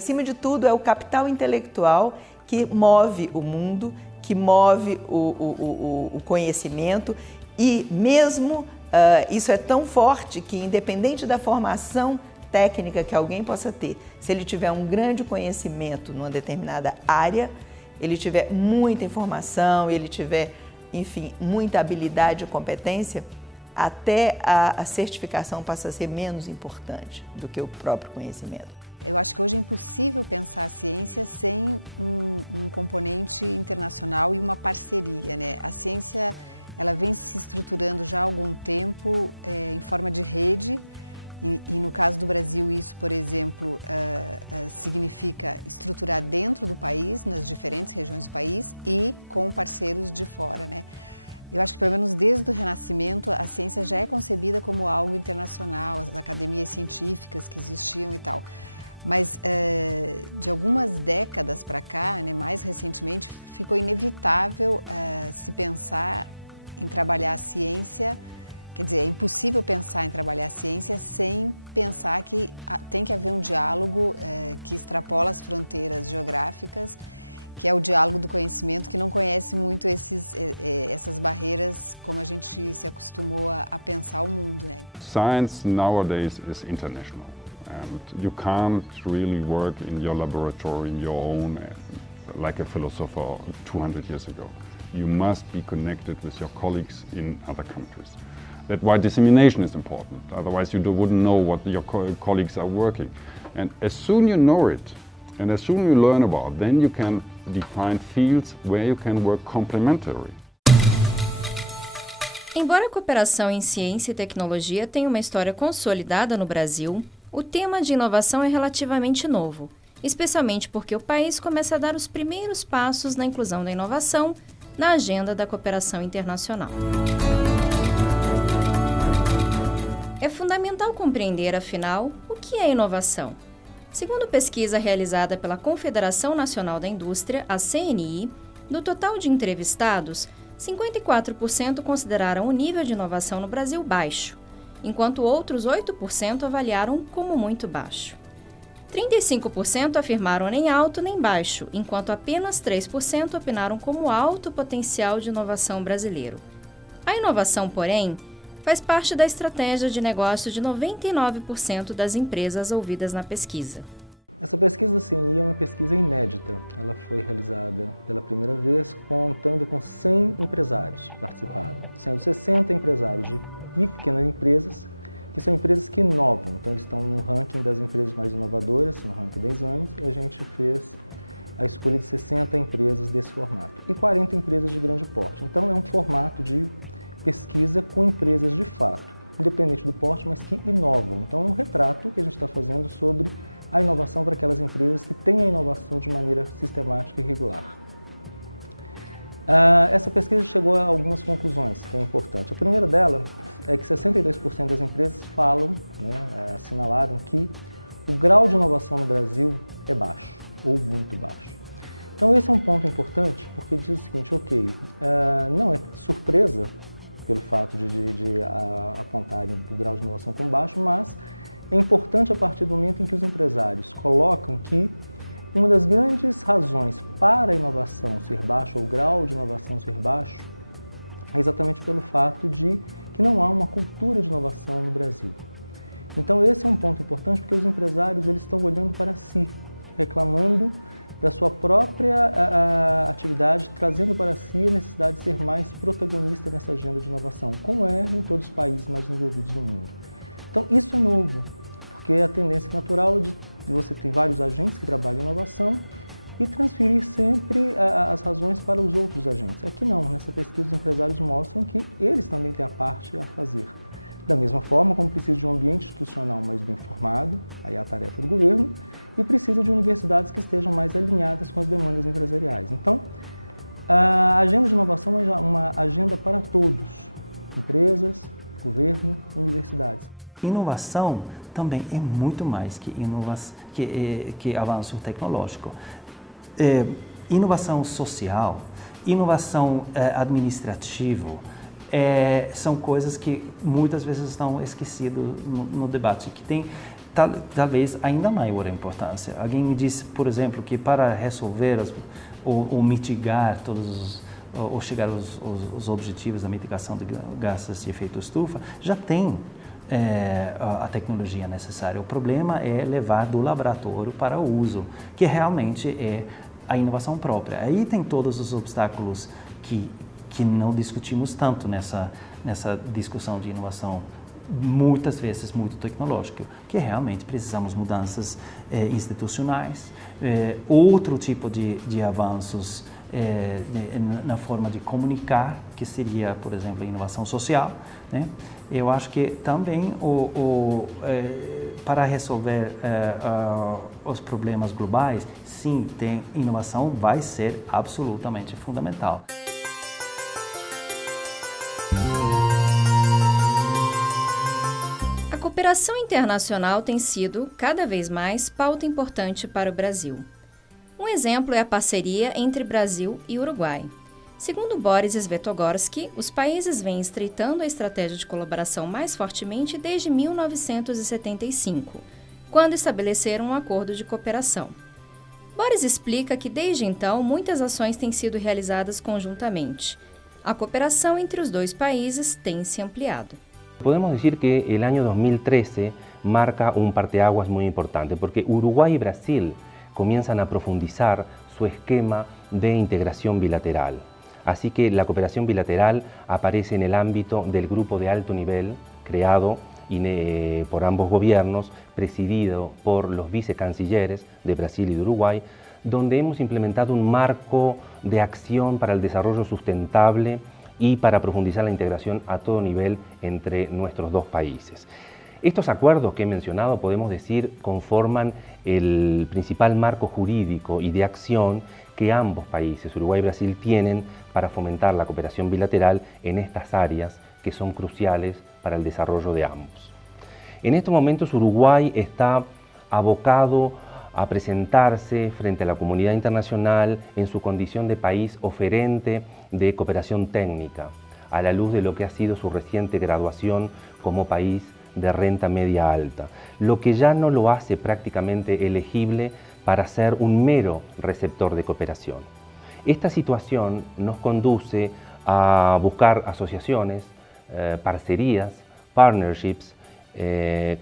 Acima de tudo, é o capital intelectual que move o mundo, que move o conhecimento e mesmo isso é tão forte que, independente da formação técnica que alguém possa ter, se ele tiver um grande conhecimento numa determinada área, ele tiver muita informação, ele tiver, enfim, muita habilidade e competência, até a certificação passa a ser menos importante do que o próprio conhecimento. Eu acho que hoje é impossível pensar a ciência sem um componente internacional e uma parceria, né? A ciência, ela vem se estruturando já há algum tempo em forma de rede e no caso do Brasil isso, por exemplo, significa estruturar dentro do país, nas diferentes regiões do país e com parceiros de fora, né? Eu acho que pelo menos desde o Renascimento a ciência já é concebida como algo internacional, as academias científicas que existiam e tal. Mas de algumas décadas para cá, né, mais recentemente, ficou inevitável se pensar em trabalhar a ciência, quer dizer, é impossível pensar em trabalhar a ciência sem pensar que tem que haver um diálogo que extrapola as fronteiras geográficas, que é o diálogo do conhecimento, que não conhece muito essas barreiras como a gente se acostumou a pensar o mundo, né? Science nowadays is international. And you can't really work in your laboratory, in your own, like a philosopher 200 years ago. You must be connected with your colleagues in other countries. That's why dissemination is important. Otherwise you wouldn't know what your colleagues are working. And as soon you know it, and as soon you learn about it, then you can define fields where you can work complementary. Embora a cooperação em ciência e tecnologia tenha uma história consolidada no Brasil, o tema de inovação é relativamente novo, especialmente porque o país começa a dar os primeiros passos na inclusão da inovação na agenda da cooperação internacional. É fundamental compreender, afinal, o que é inovação. Segundo pesquisa realizada pela Confederação Nacional da Indústria, a CNI, do total de entrevistados, 54% consideraram o nível de inovação no Brasil baixo, enquanto outros 8% avaliaram como muito baixo. 35% afirmaram nem alto nem baixo, enquanto apenas 3% opinaram como alto o potencial de inovação brasileiro. A inovação, porém, faz parte da estratégia de negócio de 99% das empresas ouvidas na pesquisa. Essa pesquisa da CNI é uma pesquisa inédita. Ela foi realizada pela primeira vez contando com 100 empresários participaram, sendo 60 empresários de pequenas empresas, que são empresas que inovam. Então eles estão no ranking das empresas mais inovadoras, no ranking da Exames, e a gente fez a escolha de 60 empresas desse formato e 40 empresas de grande porte. Então é um formato de pesquisa com empresas de fato, independente do porte, mas que inovam. Então é um retrato que a gente está fazendo sobre a inovação para aquelas empresas que têm a inovação de maneira sistemática e regular. Essa pesquisa chegou a algumas conclusões que é importante. A primeira dela é que 62% das empresas falam, assinalaram que o grau de inovação no Brasil é baixo ou muito baixo. Então esse é um ponto importante porque diz o seguinte, não é surpresa pelo fato de apontarem o grau de inovação como baixo, mas é importante a partir do momento em que os empresários colocam que uma das grandes razões para a inovação ser baixa, ou o grau de inovação ser baixo, é exatamente pelo fato de que não há uma cultura de inovação no Brasil. Então esse é um ponto importante porque os empresários eles estão olhando para si, reclamando da sua própria atividade, trazendo para si a necessidade de ser mais protagonista nessa agenda de inovação, como é em todos os países mais desenvolvidos do mundo. Então isso é novo, porque a tendência natural é de você ter vários agentes que trabalham em inovação e transferir sempre as razões para os outros agentes. Aqui não, nessa pesquisa os empresários mostram que eles também têm a parte a fazer. Da mesma forma como precisa de um ambiente institucional mais bem formado, aí é a tarefa do governo, e precisa de universidades que estejam mais alinhadas com as demandas empresariais. Então, a agenda de inovação é uma agenda para todos, empresas, governo, universidades. Inovação também é muito mais que avanço tecnológico. Inovação social, inovação administrativa, são coisas que muitas vezes estão esquecidas no debate, que tem talvez ainda maior importância. Alguém me disse, por exemplo, que para resolver ou mitigar ou chegar aos objetivos da mitigação de gases de efeito estufa, já tem a tecnologia necessária. O problema é levar do laboratório para o uso, que realmente é a inovação própria. Aí tem todos os obstáculos que não discutimos tanto nessa discussão de inovação, muitas vezes muito tecnológica, que realmente precisamos mudanças institucionais, outro tipo de avanços na forma de comunicar, que seria, por exemplo, a inovação social, né? Eu acho que também para resolver os problemas globais, sim, inovação vai ser absolutamente fundamental. A cooperação internacional tem sido, cada vez mais, pauta importante para o Brasil. Um exemplo é a parceria entre Brasil e Uruguai. Segundo Boris Svetogorski, os países vêm estreitando a estratégia de colaboração mais fortemente desde 1975, quando estabeleceram um acordo de cooperação. Boris explica que, desde então, muitas ações têm sido realizadas conjuntamente. A cooperação entre os dois países tem se ampliado. Podemos decir que el año 2013 marca un parteaguas muy importante, porque Uruguay y Brasil comienzan a profundizar su esquema de integración bilateral. Así que la cooperación bilateral aparece en el ámbito del grupo de alto nivel creado por ambos gobiernos, presidido por los vicecancilleres de Brasil y de Uruguay, donde hemos implementado un marco de acción para el desarrollo sustentable y para profundizar la integración a todo nivel entre nuestros dos países. Estos acuerdos que he mencionado, podemos decir, conforman el principal marco jurídico y de acción que ambos países, Uruguay y Brasil, tienen para fomentar la cooperación bilateral en estas áreas que son cruciales para el desarrollo de ambos. En estos momentos Uruguay está abocado a presentarse frente a la comunidad internacional en su condición de país oferente de cooperación técnica, a la luz de lo que ha sido su reciente graduación como país de renta media alta, lo que ya no lo hace prácticamente elegible para ser un mero receptor de cooperación. Esta situación nos conduce a buscar asociaciones, parcerías, partnerships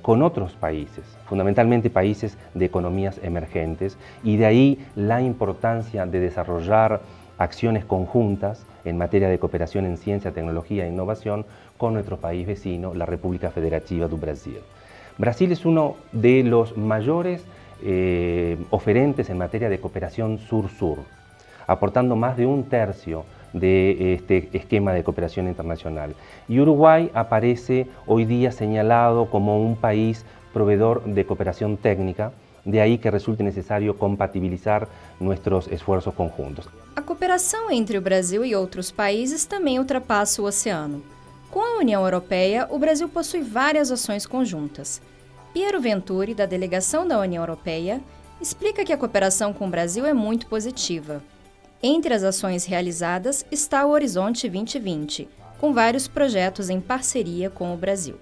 con otros países, fundamentalmente países de economías emergentes, y de ahí la importancia de desarrollar acciones conjuntas en materia de cooperación en ciencia, tecnología e innovación con nuestro país vecino, la República Federativa do Brasil. Brasil es uno de los mayores oferentes en materia de cooperación sur-sur, aportando más de un tercio de este esquema de cooperación internacional. Y Uruguay aparece hoy día señalado como un país proveedor de cooperación técnica, de ahí que resulte necesario compatibilizar nuestros esfuerzos conjuntos. A cooperação entre o Brasil e outros países também ultrapassa o oceano. Com a União Europeia, o Brasil possui várias ações conjuntas. Piero Venturi, da delegação da União Europeia, explica que a cooperação com o Brasil é muito positiva. Entre as ações realizadas está o Horizonte 2020, com vários projetos em parceria com o Brasil.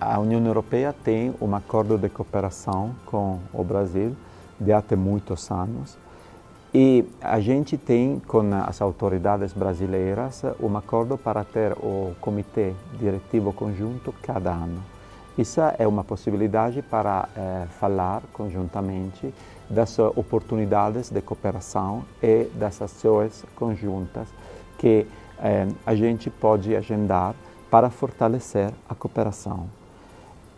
A União Europeia tem um acordo de cooperação com o Brasil de até muitos anos e a gente tem com as autoridades brasileiras um acordo para ter o comitê diretivo conjunto cada ano. Isso é uma possibilidade para falar conjuntamente das oportunidades de cooperação e das ações conjuntas que a gente pode agendar para fortalecer a cooperação.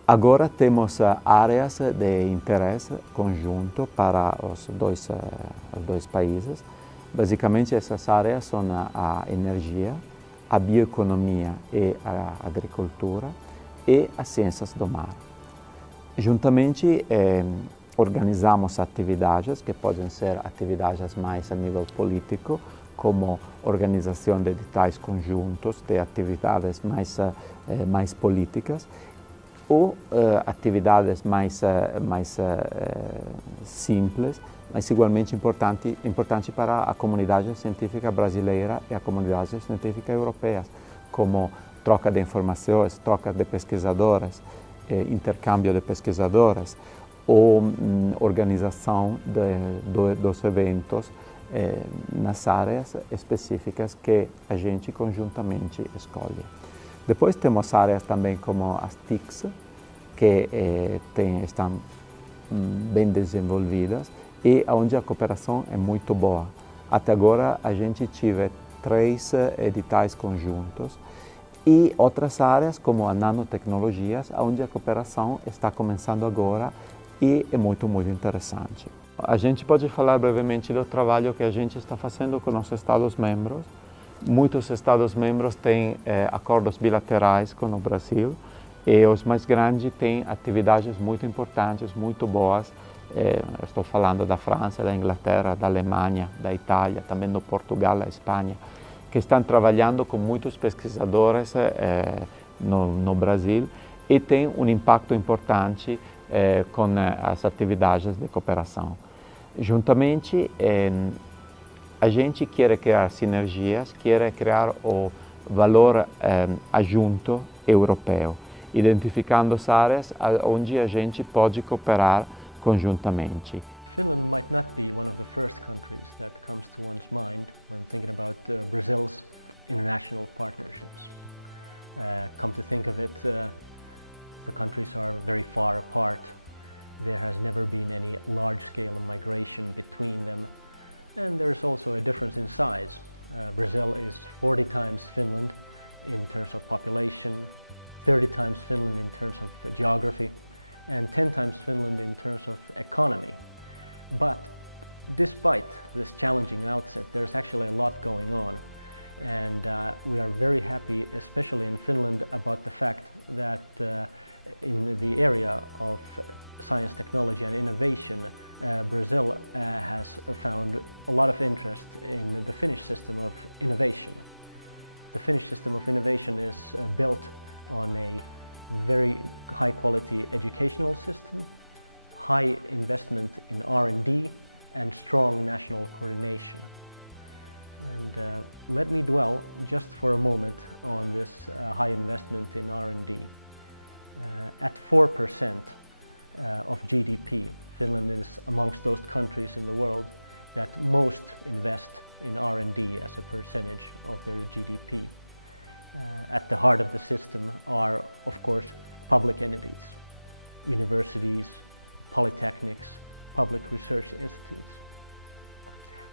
Agora temos áreas de interesse conjunto para os dois países. Basicamente, essas áreas são a energia, a bioeconomia e a agricultura e as ciências do mar. Juntamente, organizamos atividades que podem ser atividades mais a nível político, como organização de tais conjuntos, de atividades mais políticas, ou atividades mais simples, mas igualmente importante para a comunidade científica brasileira e a comunidade científica europeia, como troca de informações, troca de pesquisadores, intercâmbio de pesquisadores ou organização dos eventos nas áreas específicas que a gente conjuntamente escolhe. Depois temos áreas também como as TICs, que estão bem desenvolvidas e onde a cooperação é muito boa. Até agora a gente tive 3 editais conjuntos e outras áreas como a nanotecnologias, onde a cooperação está começando agora e é muito interessante. A gente pode falar brevemente do trabalho que a gente está fazendo com os Estados-membros. Muitos Estados-membros têm acordos bilaterais com o Brasil e os mais grandes têm atividades muito importantes, muito boas. Estou falando da França, da Inglaterra, da Alemanha, da Itália, também do Portugal, da Espanha, que estão trabalhando com muitos pesquisadores no Brasil e tem um impacto importante com as atividades de cooperação. Juntamente, a gente quer criar sinergias, quer criar o valor adjunto europeu, identificando as áreas onde a gente pode cooperar conjuntamente. Finland might not be one of the first countries that comes to one's mind when thinking about Brazil's international partnerships. Come to think of it, the countries are very far apart. There has never been any large-scale migration between them, and there's also a difference in size. Brazil is 40 times Finland in terms of population, 30 times Finland in terms of geography, and 10 times Finland in terms of economy. But despite this challenging outset, there's actually a lot going on, and we are very happy, especially in Finland, about the fact that in the area of science, technology and innovation, Brazil has found a lot of interest in the Finnish system of innovation. The Finnish system of innovation is built on a very high quality educational system, high investment in R&D and strong national coordination. And let me dwell just for a moment on this high investment in R&D. At 4% of GDP, Finland is amongst those countries in the world that most invest in R&D as a percentage of their GDP. At the heart of the system are, of course, public entities, universities, polytechnics, public research institutes.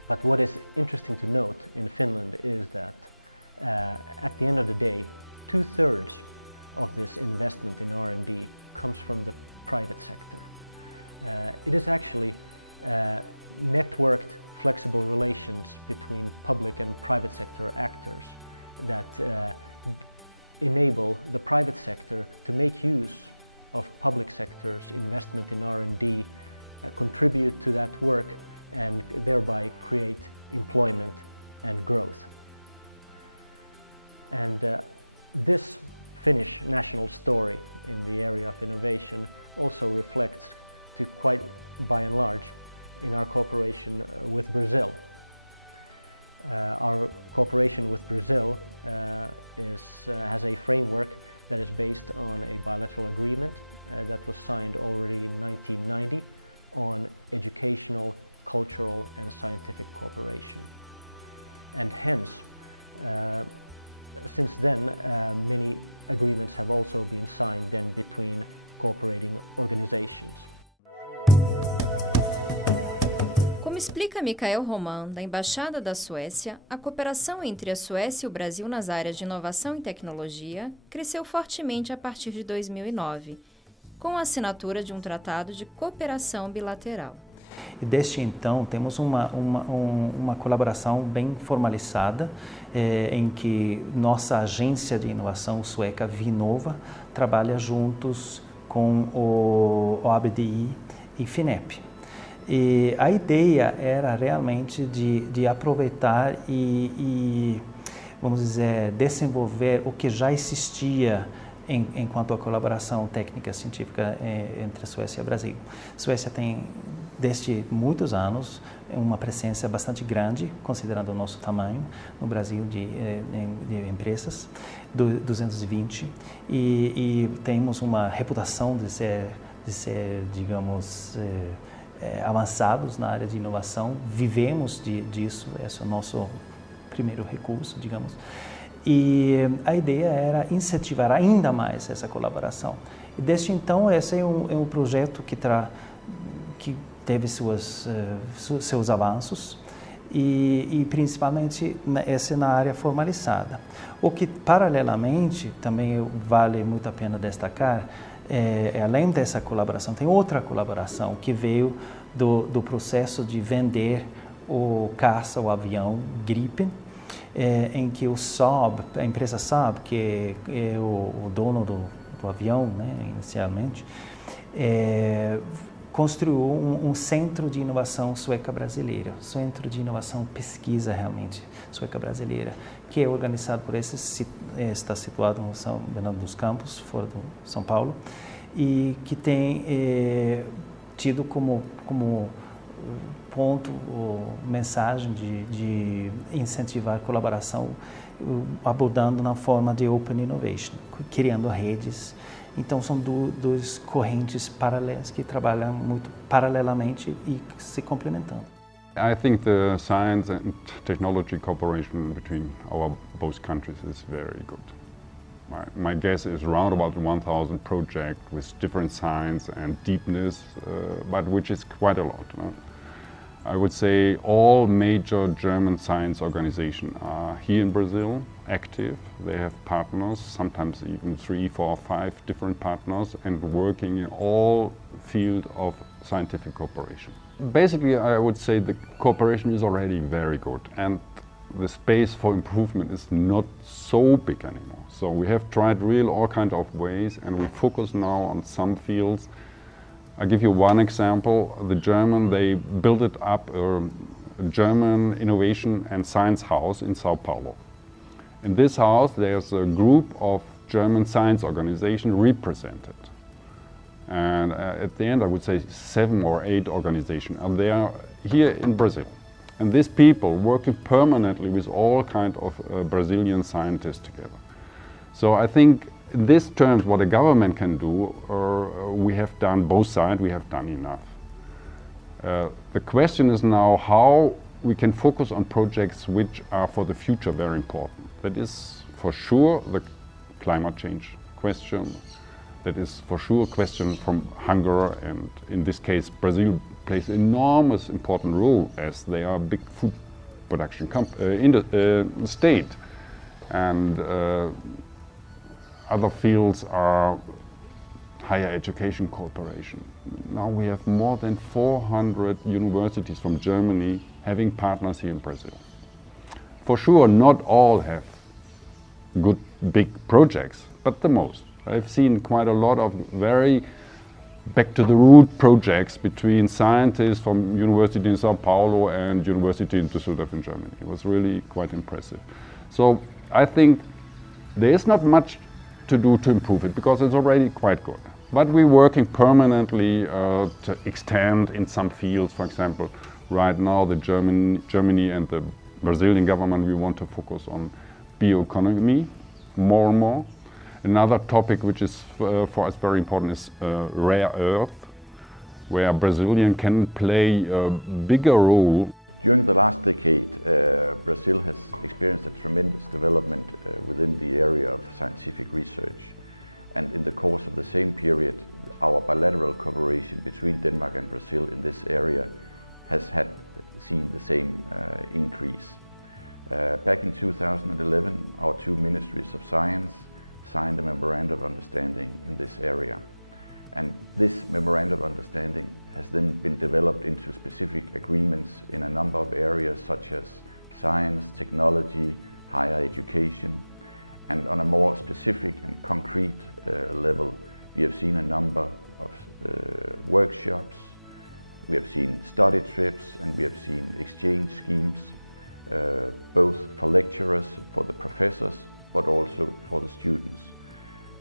But what is interesting to note in Finland is that at the end of the day, 2/3 of this investment in R&D comes from the private sector. It is actually networked, flexible relations between public and private sector actors that enable the private sector to make use of public sector's investment in R&D, contribute to that work, and thereby create employment and growth. And this Finnish national story in the area of innovation also reflects to quite by and large in our cooperation with Brazil. Our cooperation with Brazil has a framework that is based on a bilateral agreement that was signed already in 1990 on educational, cultural and scientific cooperation. And hence, since then, many agreements have also been signed then between cooperating organizations. Como explica Mikael Roman, da Embaixada da Suécia, a cooperação entre a Suécia e o Brasil nas áreas de inovação e tecnologia cresceu fortemente a partir de 2009, com a assinatura de um tratado de cooperação bilateral. E desde então temos uma colaboração bem formalizada em que nossa agência de inovação sueca, Vinnova, trabalha juntos com o ABDI e FINEP. E a ideia era realmente de aproveitar e, vamos dizer, desenvolver o que já existia enquanto a colaboração técnica científica entre a Suécia e o Brasil. A Suécia tem, desde muitos anos, uma presença bastante grande, considerando o nosso tamanho no Brasil de empresas, 220, e temos uma reputação de ser digamos, avançados na área de inovação, vivemos disso, esse é o nosso primeiro recurso, digamos. E a ideia era incentivar ainda mais essa colaboração. E desde então, esse é um projeto que teve seus avanços e principalmente esse na área formalizada. O que, paralelamente, também vale muito a pena destacar, além dessa colaboração, tem outra colaboração que veio do processo de vender o caça, o avião Gripen, em que o Saab, a empresa Saab, que é o dono do avião, né, inicialmente, construiu um centro de inovação sueca-brasileira, centro de inovação pesquisa realmente sueca-brasileira, que é organizado por está situado no São Bernardo dos Campos, fora do São Paulo, e que tem tido como ponto ou mensagem de incentivar a colaboração, abordando na forma de Open Innovation, criando redes. Então, são duas correntes paralelas que trabalham muito paralelamente e se complementando. I think the science and technology cooperation between our both countries is very good. My guess is around about 1,000 projects with different science and deepness, but which is quite a lot. I would say all major German science organizations are here in Brazil, active. They have partners, sometimes even 3, 4, 5 different partners, and working in all fields of scientific cooperation. Basically, I would say the cooperation is already very good, and the space for improvement is not so big anymore. So we have tried all kinds of ways, and we focus now on some fields. I'll give you one example. The German, they built it up a German Innovation and Science House in Sao Paulo. In this house, there's a group of German science organizations represented. And at the end, I would say 7 or 8 organizations are there here in Brazil. And these people working permanently with all kinds of Brazilian scientists together. So I think in these terms, what a government can do, we have done both sides, we have done enough. The question is now how we can focus on projects which are for the future very important. That is for sure the climate change question. That is for sure a question from hunger, and in this case Brazil plays an enormous important role as they are a big food production state. And other fields are higher education cooperation. Now we have more than 400 universities from Germany having partners here in Brazil. For sure, not all have good big projects, but the most. I've seen quite a lot of very back to the root projects between scientists from University in Sao Paulo and University in Düsseldorf in Germany. It was really quite impressive. So I think there is not much to do to improve it because it's already quite good. But we're working permanently to extend in some fields. For example, right now the Germany and the Brazilian government, we want to focus on bioeconomy more and more. Another topic which is for us very important is rare earth, where Brazilian can play a bigger role. During the last decade, Brazil has experienced a tremendous development within the area of scientific research. And in the course of the same period, our bilateral cooperation between Denmark and Brazil in this area has seen the same increase. Back in 2011, our 2 ministries of science signed a memorandum of understanding in this area. And this memorandum of understanding has then been developed into specific agreements in a number of areas such as science, technology, higher education. And on a more specific and concrete level, we have seen a number of workshops, we have seen study trips, and we have seen exchange schemes, both for lecturers, for the professors, but also for the students.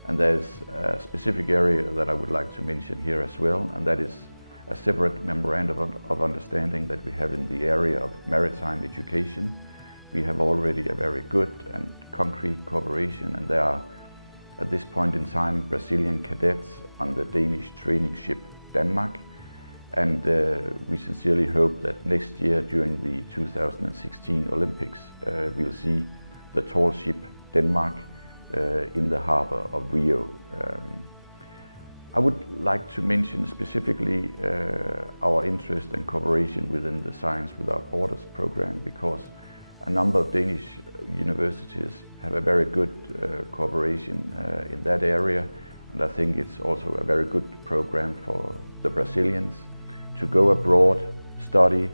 And there's a specific area that I would like to mention here as well, and that is a separate memorandum of understanding that we have in the area of maritime education. We have already a very good and concrete cooperation, and there are, at this point in time, Brazilian cadets on the Danish training ship Denmark. And we sincerely hope that next year, during the 2016 Olympics, we'll see the tall ship Denmark in the harbor of Rio. I would like to mention specifically our interest and cooperation within the Science Without Borders program, because a number of Danish universities have a very good cooperation in that area, and I think it's also a very good program for the Brazilians to go abroad, study,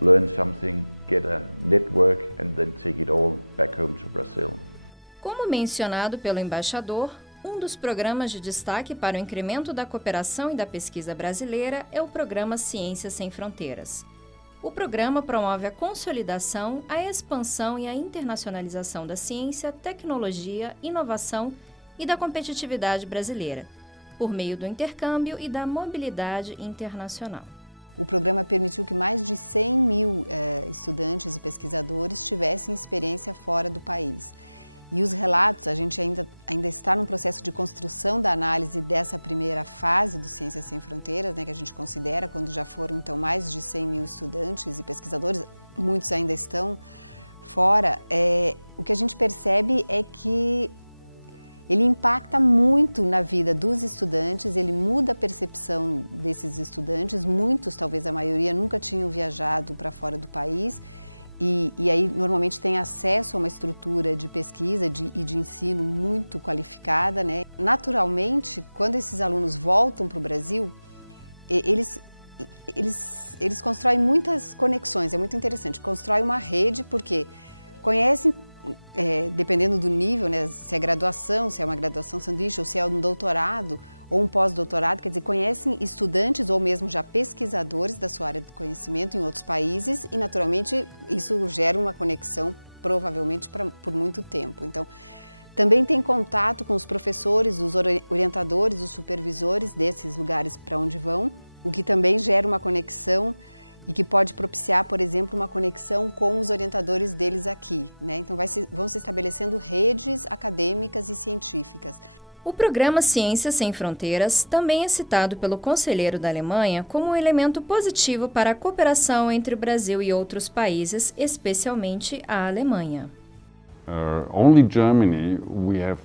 learn something, get a network, and then take it all back home to Brazil. Como mencionado pelo embaixador, um dos programas de destaque para o incremento da cooperação e da pesquisa brasileira é o programa Ciências Sem Fronteiras. O programa promove a consolidação, a expansão e a internacionalização da ciência, tecnologia, inovação e da competitividade brasileira, por meio do intercâmbio e da mobilidade internacional. O programa permitiu que mais de 100 mil estudantes e pesquisadores tivessem experiência fora do país. E os relatos, a gente ainda está num processo de construção da análise dessa primeira fase do Ciências Sem Fronteiras, né, que a gente considera quando já foram então mais de 100 mil estudantes e pesquisadores, muitos ainda estão fora. O que a gente percebe é que ele impacta muito na vida dos estudantes, ele muda a percepção desses estudantes, muitos, talvez a maioria, nunca tinham viajado para fora do país e aí normalmente tem acesso a uma estrutura de pesquisa e de ensino muito qualificada, né? Naturalmente, quando esses alunos voltam para o Brasil, eles constroem muitas conexões, é muito interessante, constroem uma rede porque conhecem, dependendo do nível, né, se é graduação, se é uma graduação sanduíche ou se é um doutorado ou um pós-doutorado, quer dizer, conhecem estudantes ou mesmo já pesquisadores da sua área de conhecimento em outros países e, naturalmente, isso gera uma conexão, provavelmente, por muito tempo. Então, também tem contato com os professores, os orientadores, os supervisores desses lugares para onde vão, o que também gera uma conexão e que pode propiciar, por exemplo, uma conexão com os orientadores deles aqui, né? Então vão se estabelecendo redes acadêmicas e científicas. O programa Ciências Sem Fronteiras também é citado pelo conselheiro da Alemanha como um elemento positivo para a cooperação entre o Brasil e outros países, especialmente a Alemanha. Only Germany, we have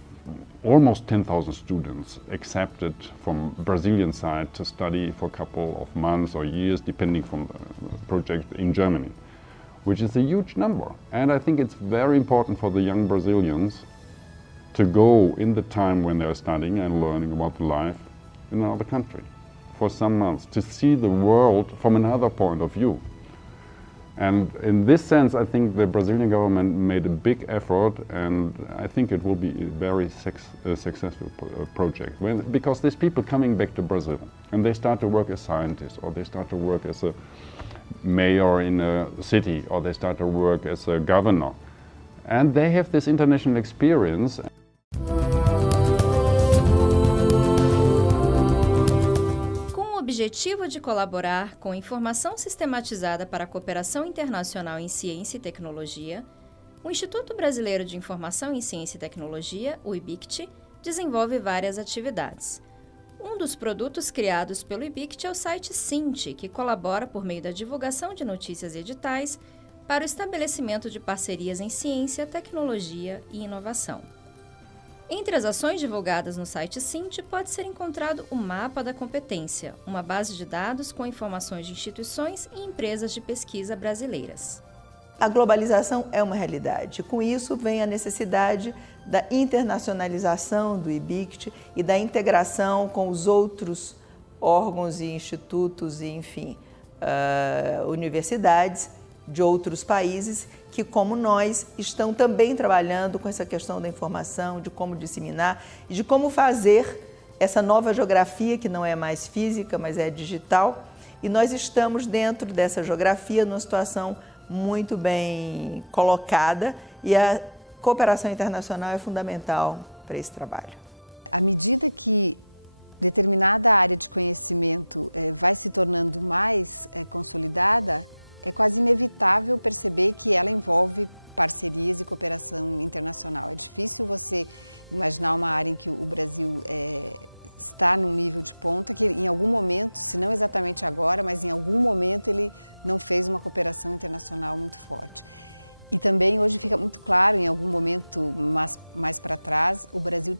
almost 10,000 students accepted from Brazilian side to study for a couple of months or years, depending from the project in Germany, which is a huge number. And I think it's very important for the young Brazilians to go in the time when they're studying and learning about life in another country for some months, to see the world from another point of view. And in this sense, I think the Brazilian government made a big effort, and I think it will be a very successful project. Because there's people coming back to Brazil, and they start to work as scientists, or they start to work as a mayor in a city, or they start to work as a governor. And they have this international experience. Com o objetivo de colaborar com informação sistematizada para a cooperação internacional em ciência e tecnologia, o Instituto Brasileiro de Informação em Ciência e Tecnologia, o IBICT, desenvolve várias atividades. Um dos produtos criados pelo IBICT é o site Cint, que colabora por meio da divulgação de notícias e editais para o estabelecimento de parcerias em ciência, tecnologia e inovação. Entre as ações divulgadas no site Cint pode ser encontrado o Mapa da Competência, uma base de dados com informações de instituições e empresas de pesquisa brasileiras. A globalização é uma realidade. Com isso vem a necessidade da internacionalização do IBICT e da integração com os outros órgãos e institutos e, enfim, universidades de outros países que, como nós, estão também trabalhando com essa questão da informação, de como disseminar e de como fazer essa nova geografia, que não é mais física, mas é digital. E nós estamos dentro dessa geografia numa situação muito bem colocada e a cooperação internacional é fundamental para esse trabalho. À medida que determinada área de conhecimento vai se tornando mais consolidada, é quase inevitável perceber que ela envolve parcerias e cooperação internacional. É difícil você imaginar uma área em que o Brasil está num nível de ponta que em algum momento, se não exatamente agora, mas em algum momento ele não fez uma cooperação internacional muito forte. E também hoje fica muito claro, em algum momento mais para trás, o Brasil,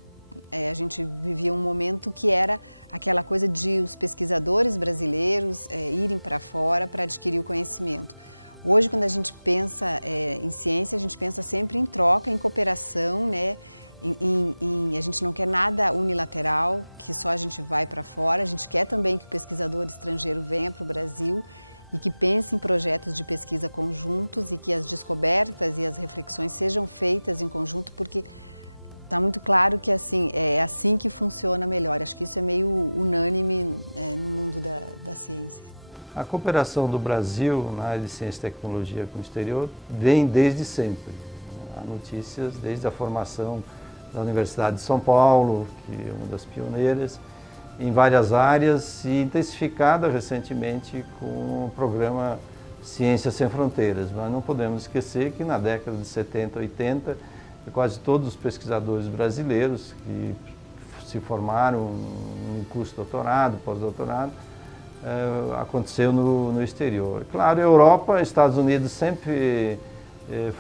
a gente vivia um momento que era aquela coisa de os pesquisadores brasileiros irem para fora para adquirir o conhecimento. Hoje, quando a gente pensa em ciência, a gente pensa sempre em troca, em cooperação, né? A gente não quer nada unilateral, que só a gente vai para fora, a gente quer também que o pesquisador estrangeiro venha para o Brasil e que pense em projetos de pesquisa conjuntos e que as descobertas e as reflexões sejam feitas em conjunto, porque está muito claro que é assim que funciona melhor. Acho que isso é meio unânime no mundo da ciência. A cooperação do Brasil na área de ciência e tecnologia com o exterior vem desde sempre. Há notícias desde a formação da Universidade de São Paulo, que é uma das pioneiras, em várias áreas e intensificada recentemente com o programa Ciências Sem Fronteiras. Mas não podemos esquecer que na década de 70, 80, quase todos os pesquisadores brasileiros que se formaram no curso de doutorado, pós-doutorado, aconteceu no exterior. Claro, a Europa, Estados Unidos sempre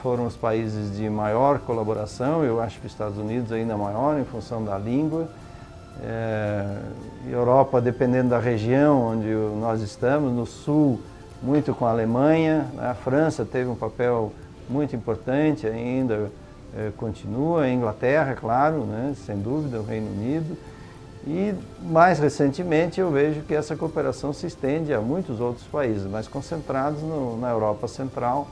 foram os países de maior colaboração. Eu acho que os Estados Unidos ainda maior em função da língua. Europa, dependendo da região onde nós estamos, no sul, muito com a Alemanha, a França teve um papel muito importante ainda, continua, a Inglaterra, claro, né, sem dúvida, o Reino Unido. E mais recentemente eu vejo que essa cooperação se estende a muitos outros países, mais concentrados na Europa Central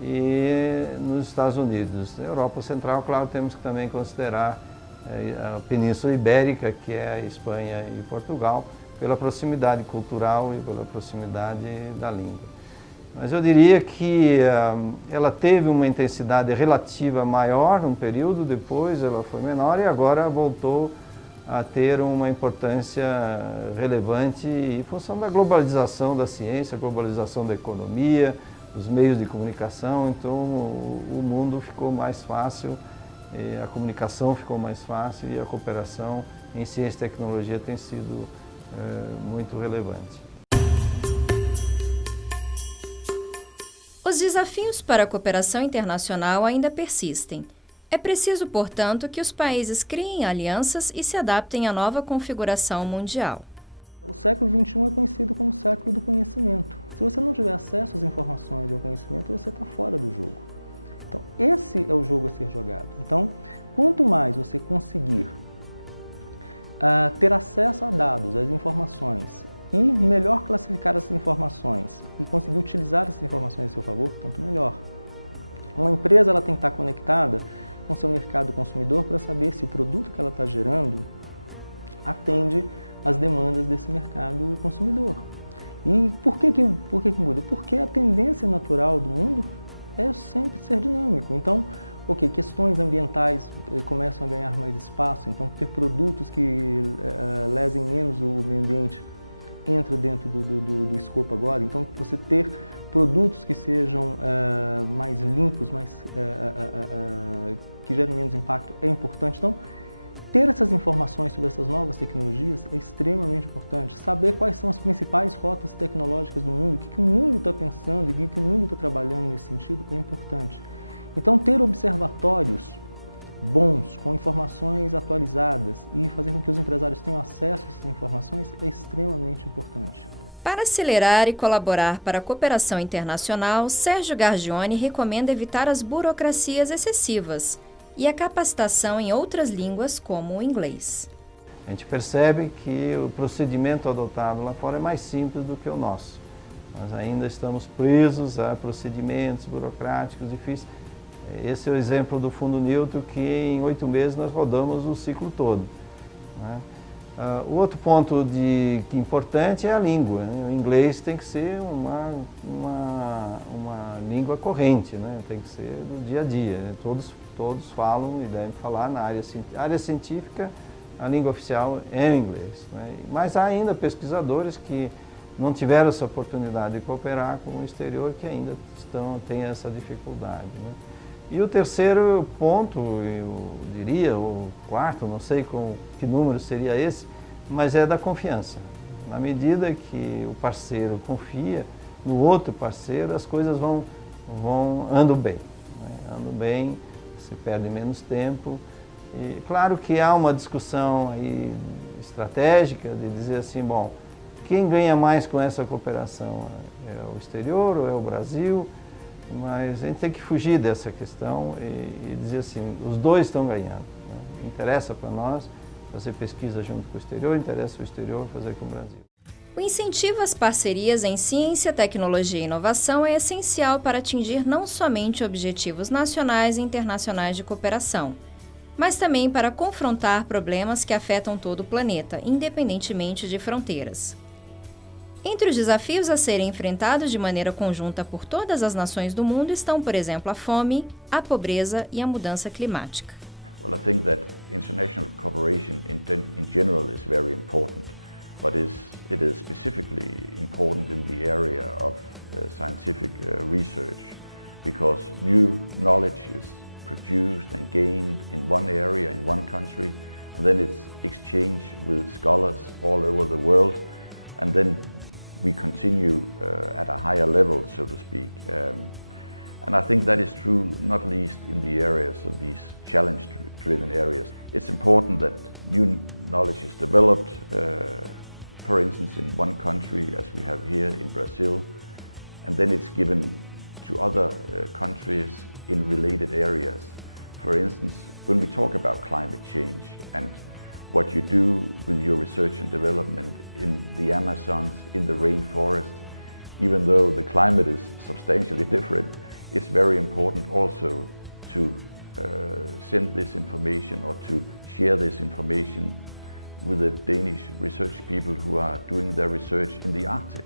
e nos Estados Unidos. Na Europa Central, claro, temos que também considerar a Península Ibérica, que é a Espanha e Portugal, pela proximidade cultural e pela proximidade da língua. Mas eu diria que ela teve uma intensidade relativa maior num período, depois ela foi menor e agora voltou a ter uma importância relevante em função da globalização da ciência, globalização da economia, dos meios de comunicação. Então o mundo ficou mais fácil, a comunicação ficou mais fácil e a cooperação em ciência e tecnologia tem sido muito relevante. Os desafios para a cooperação internacional ainda persistem. É preciso, portanto, que os países criem alianças e se adaptem à nova configuração mundial. O século XXI é conhecido como o século do conhecimento. Se você não tiver acesso às informações e ao conhecimento, você está fora do jogo. Então, esse é o jogo a ser jogado. Então, quanto mais você conseguir ter acesso a dados, às informações, e melhor classificar essas informações e conseguir utilizar essas informações a seu favor, tanto melhor. Uma empresa ela tem que estar conectada com seu mercado consumidor para saber se o produto que ela está gerando atende às demandas desse mercado consumidor. E por que muda? Porque a tendência natural do mundo é sempre ser dinâmico. Então, questões ambientais começam a ganhar mais espaço, então ter produtos que lesem menos o meio ambiente entra dentro do escopo agora. Então, você ter produtos que sejam mais limpos, que gerem menos impacto é importante. Então, ter essas informações sobre essas novas tecnologias é extremamente importante. Saber quais são as principais rotas tecnológicas do mundo, o que o mundo está pensando e o que o mundo está trabalhando nesse sentido é importante. Então, ter observatórios bons, com informações atualizadas e fazer com que os empresários tenham acesso a essas informações é extremamente importante. Para acelerar e colaborar para a cooperação internacional, Sérgio Gargione recomenda evitar as burocracias excessivas e a capacitação em outras línguas, como o inglês. A gente percebe que o procedimento adotado lá fora é mais simples do que o nosso. Nós ainda estamos presos a procedimentos burocráticos difíceis. Esse é o exemplo do Fundo Newton, que em 8 meses nós rodamos o ciclo todo, né? O outro ponto importante é a língua, né? O inglês tem que ser uma língua corrente, né? Tem que ser do dia a dia, né? Todos falam e devem falar na área científica, a língua oficial é o inglês, né? Mas há ainda pesquisadores que não tiveram essa oportunidade de cooperar com o exterior, que ainda têm essa dificuldade, né? E o terceiro ponto, eu diria, o quarto, não sei que número seria esse, mas é da confiança. Na medida que o parceiro confia no outro parceiro, as coisas andam bem, né? Andam bem, se perde menos tempo. E claro que há uma discussão aí estratégica de dizer assim, bom, quem ganha mais com essa cooperação? É o exterior ou é o Brasil? Mas a gente tem que fugir dessa questão e dizer assim, os dois estão ganhando, né? Interessa para nós fazer pesquisa junto com o exterior, interessa o exterior fazer com o Brasil. O incentivo às parcerias em ciência, tecnologia e inovação é essencial para atingir não somente objetivos nacionais e internacionais de cooperação, mas também para confrontar problemas que afetam todo o planeta, independentemente de fronteiras. Entre os desafios a serem enfrentados de maneira conjunta por todas as nações do mundo estão, por exemplo, a fome, a pobreza e a mudança climática. Well, I think that international cooperation in general is very important, but it is specifically important in the area of scientific research, because new knowledge is produced and gained in one area, in one country, and then it's exchanged with scholars all over the world, and then we continue at a higher level, so to speak. And I think that is true not least in the areas of these challenge-driven areas. It's important that new knowledge is developed, for instance, in one country, as we have here in Brazil, and then it's given to other countries in related areas. For instance, when we talk about climate change and what you do with your research and development in the Amazons, in the rainforest, even though the climate is substantially different, it's very important also to send this information or to share this information with the Danish research people who are doing their research in the Arctic,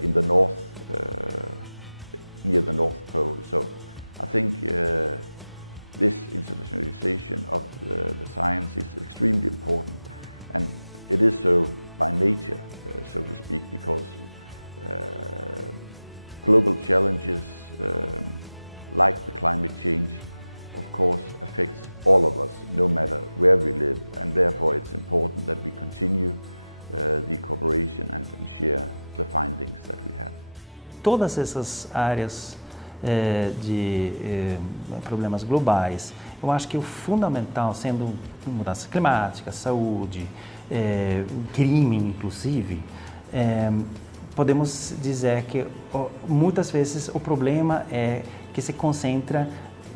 in the north, near the North Pole. So I think this internationalization of the science is extremely important, and it is so by nature, so to speak, because global challenges like the climate change, of course, affects all of us, no matter where we live, and therefore it's important that we continue the cooperation and share the findings that we have. Todas essas áreas de problemas globais, eu acho que o fundamental, sendo mudança climática, saúde, crime inclusive, podemos dizer que muitas vezes o problema é que se concentra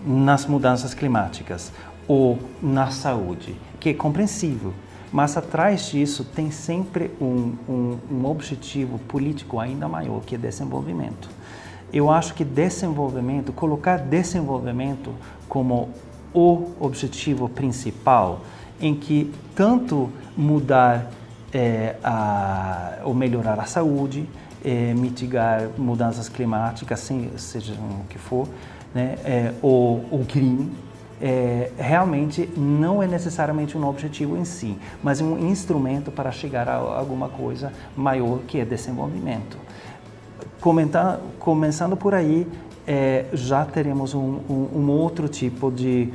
nas mudanças climáticas ou na saúde, que é compreensível, mas atrás disso tem sempre um objetivo político ainda maior, que é desenvolvimento. Eu acho que colocar desenvolvimento como o objetivo principal, em que tanto mudar ou melhorar a saúde, mitigar mudanças climáticas, seja o que for, né, ou o crime, realmente não é necessariamente um objetivo em si, mas um instrumento para chegar a alguma coisa maior, que é desenvolvimento. Começando por aí, já teremos um outro tipo de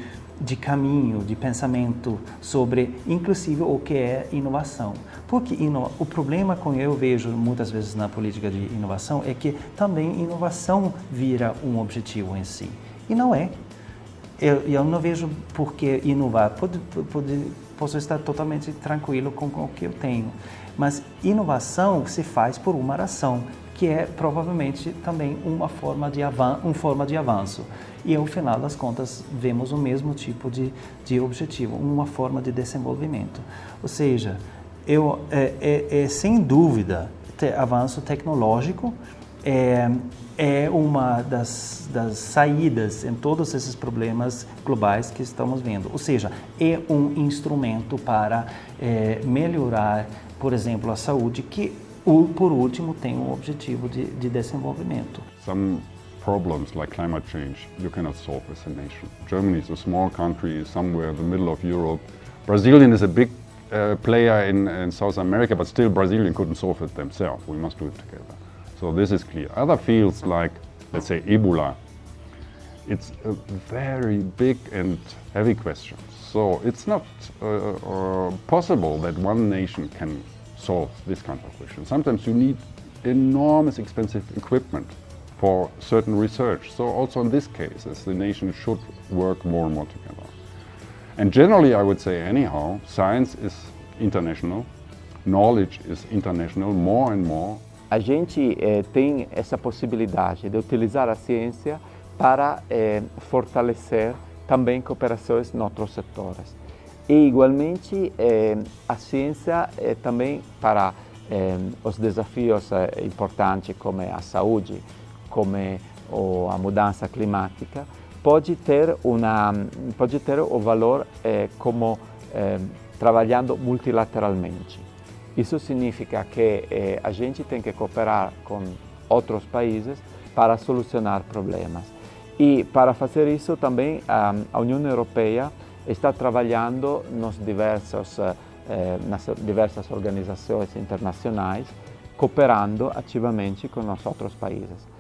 caminho, de pensamento sobre, inclusive, o que é inovação. Porque o problema que eu vejo muitas vezes na política de inovação é que também inovação vira um objetivo em si. E não é. Eu não vejo por que inovar. Posso estar totalmente tranquilo com o que eu tenho. Mas inovação se faz por uma razão, que é provavelmente também uma forma de avanço. E ao final das contas vemos o mesmo tipo de objetivo, uma forma de desenvolvimento. Ou seja, sem dúvida, avanço tecnológico é uma das saídas em todos esses problemas globais que estamos vendo. Ou seja, é um instrumento para melhorar, por exemplo, a saúde, que por último tem um objetivo de desenvolvimento. Some problems like climate change you cannot solve as a nation. Germany is a small country somewhere in the middle of Europe. Brazil is a big player in South America, but still Brazil couldn't solve it themselves. We must do it together. So this is clear. Other fields like, let's say, Ebola, it's a very big and heavy question. So it's not possible that one nation can solve this kind of question. Sometimes you need enormous expensive equipment for certain research. So also in this case, the nation should work more and more together. And generally, I would say anyhow, science is international, knowledge is international more and more. A gente tem essa possibilidade de utilizar a ciência para fortalecer também cooperações em outros setores. E igualmente a ciência também para os desafios importantes como a saúde, como a mudança climática, pode ter o valor como trabalhando multilateralmente. Isso significa que a gente tem que cooperar com outros países para solucionar problemas. E para fazer isso também a União Europeia está trabalhando nas diversas organizações internacionais, cooperando ativamente com os outros países.